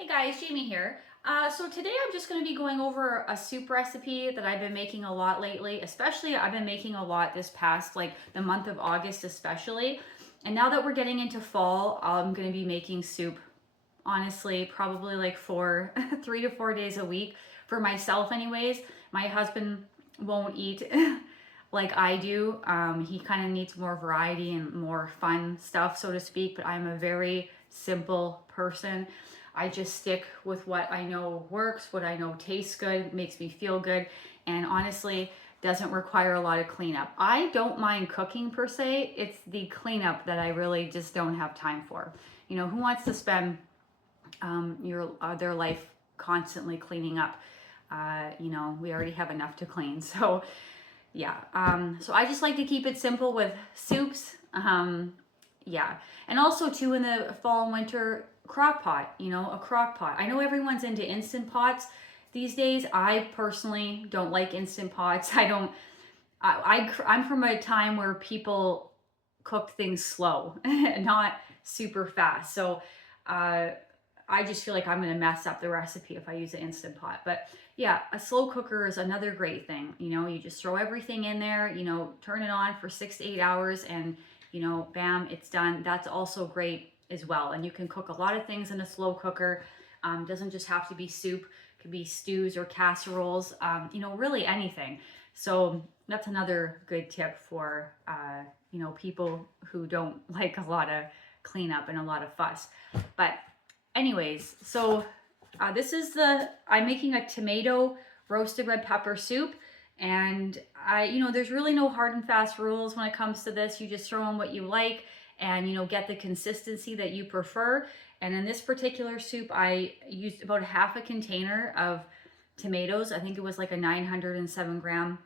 Hey guys, Jamie here. So today I'm just going to be going over a soup recipe that I've been making a lot lately. Especially I've been making a lot this past, like the month of August especially. And now that we're getting into fall, I'm going to be making soup, honestly, probably like 3 to 4 days a week for myself anyways. My husband won't eat like I do. He kind of needs more variety and more fun stuff, so to speak, but I'm a very simple person. I just stick with what I know works, what I know tastes good, makes me feel good, and honestly, doesn't require a lot of cleanup. I don't mind cooking per se. It's the cleanup that I really just don't have time for. You know, who wants to spend their life constantly cleaning up? We already have enough to clean. So yeah, so I just like to keep it simple with soups. Yeah, and also too in the fall and winter, crock pot, a crock pot. I know everyone's into instant pots these days. I personally don't like instant pots. I don't. I'm from a time where people cook things slow, not super fast. So I just feel like I'm going to mess up the recipe if I use an instant pot. But yeah, a slow cooker is another great thing. You just throw everything in there, turn it on for 6 to 8 hours and, bam, it's done. That's also great as well. And you can cook a lot of things in a slow cooker. Doesn't just have to be soup. It could be stews or casseroles, really anything. So that's another good tip for, people who don't like a lot of cleanup and a lot of fuss. But anyways, so I'm making a tomato roasted red pepper soup. And there's really no hard and fast rules when it comes to this. You just throw in what you like and, get the consistency that you prefer. And in this particular soup, I used about half a container of tomatoes. I think it was like a 907-gram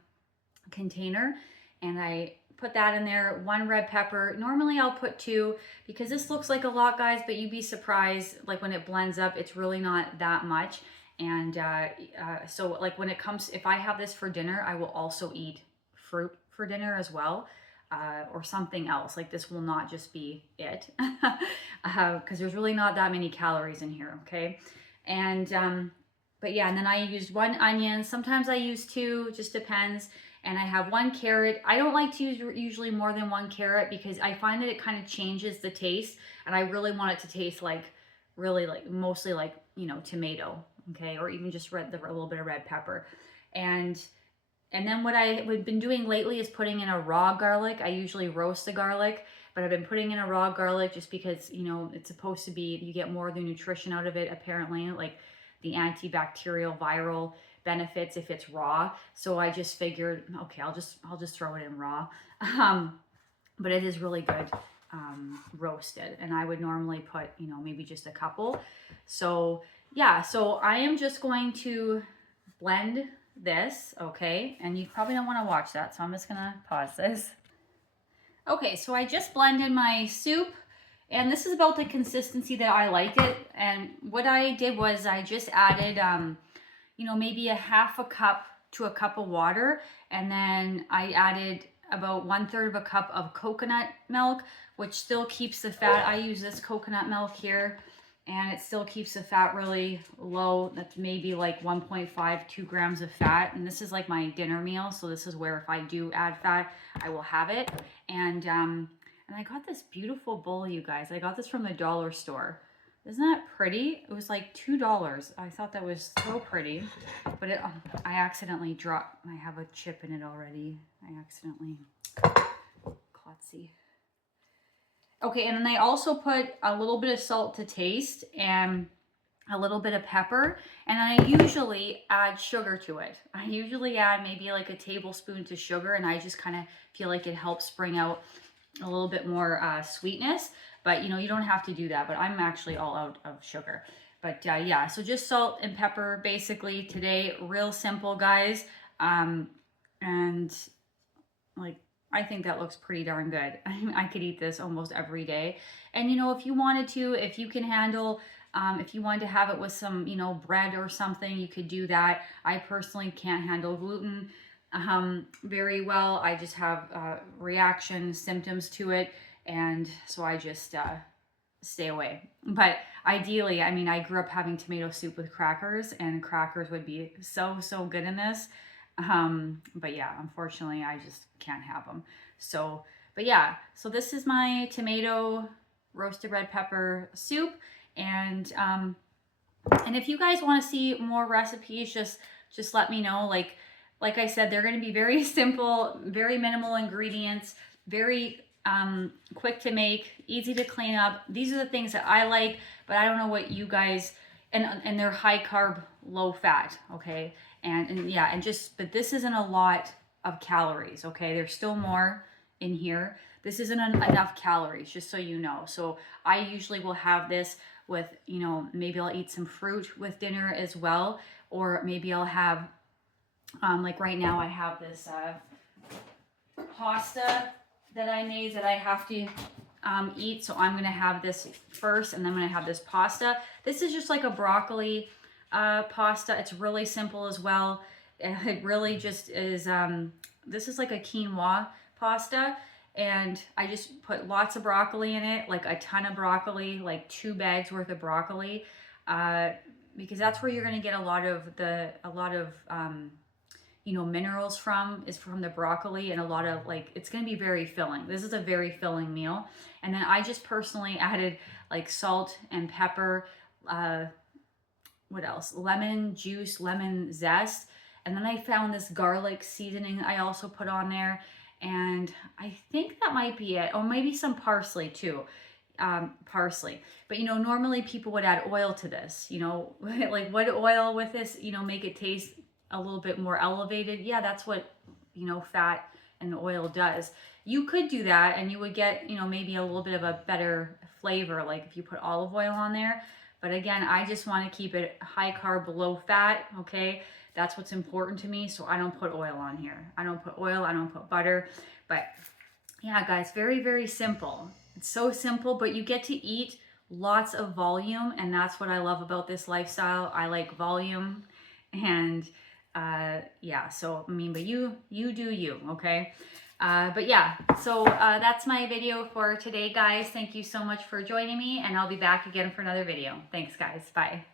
container. And I put that in there, 1 red pepper. Normally I'll put 2 because this looks like a lot, guys, but you'd be surprised, like when it blends up, it's really not that much. And so like if I have this for dinner, I will also eat fruit for dinner as well, or something else. Like this will not just be it, because there's really not that many calories in here, okay? And but yeah, and then I used 1 onion. Sometimes I use 2, just depends. And I have 1 carrot. I don't like to use usually more than 1 carrot because I find that it kind of changes the taste, and I really want it to taste like really like mostly like tomato, okay, or even just a little bit of red pepper. And then what I've been doing lately is putting in a raw garlic. I usually roast the garlic, but I've been putting in a raw garlic just because it's supposed to be, you get more of the nutrition out of it apparently, like the antibacterial viral benefits if it's raw. So I just figured, okay, I'll just throw it in raw. But it is really good roasted, and I would normally put maybe just a couple. So yeah, so I am just going to blend this, okay, and you probably don't want to watch that, so I'm just gonna pause this. Okay, so I just blended my soup, and this is about the consistency that I like it. And what I did was I just added maybe a half a cup to a cup of water. And then I added about 1/3 of a cup of coconut milk, which still keeps the fat. I use this coconut milk here, and it still keeps the fat really low. That's maybe like 1.5, 2 grams of fat. And this is like my dinner meal. So this is where if I do add fat, I will have it. And I got this beautiful bowl, you guys. I got this from the dollar store. Isn't that pretty? It was like $2. I thought that was so pretty, but I accidentally dropped. I have a chip in it already. I accidentally, klutzy. Okay, and then I also put a little bit of salt to taste and a little bit of pepper, and I usually add sugar to it. I usually add maybe like a tablespoon to sugar, and I just kind of feel like it helps bring out a little bit more sweetness. But you don't have to do that, but I'm actually all out of sugar. But yeah, so just salt and pepper basically today. Real simple, guys. And like, I think that looks pretty darn good. I could eat this almost every day. And if you wanted to, if you can handle, if you wanted to have it with some, bread or something, you could do that. I personally can't handle gluten very well. I just have reaction symptoms to it. And so I just stay away. But ideally, I mean, I grew up having tomato soup with crackers, and crackers would be so, so good in this. But yeah, unfortunately, I just can't have them. So, but yeah, so this is my tomato roasted red pepper soup. And if you guys want to see more recipes, just let me know. Like I said, they're going to be very simple, very minimal ingredients, very quick to make, easy to clean up. These are the things that I like, but I don't know what you guys, and they're high carb, low fat, okay? And yeah, but this isn't a lot of calories, okay? There's still more in here. This isn't enough calories, just so you know. So I usually will have this with, you know, maybe I'll eat some fruit with dinner as well, or maybe I'll have, like right now I have this pasta that I made that I have to eat. So I'm going to have this first, and then I'm going to have this pasta. This is just like a broccoli pasta. It's really simple as well. It really just is, this is like a quinoa pasta. And I just put lots of broccoli in it, like a ton of broccoli, like 2 bags worth of broccoli, because that's where you're going to get a lot of you know, minerals is from the broccoli, and a lot of, like, it's going to be very filling. This is a very filling meal. And then I just personally added like salt and pepper, what else? Lemon juice, lemon zest. And then I found this garlic seasoning I also put on there. And I think that might be it. Or maybe some parsley too. Parsley. But you know, normally people would add oil to this, you know, like what oil with this, you know, make it taste a little bit more elevated. Yeah, that's what, you know, fat and oil does. You could do that and you would get, you know, maybe a little bit of a better flavor, like if you put olive oil on there. But again, I just want to keep it high carb, low fat, okay? That's what's important to me, so I don't put oil on here. I don't put oil, I don't put butter. But yeah, guys, very, very simple. It's so simple, but you get to eat lots of volume, and that's what I love about this lifestyle. I like volume, and yeah, so I mean, but you do you, okay? But yeah, so that's my video for today, guys. Thank you so much for joining me, and I'll be back again for another video. Thanks, guys. Bye.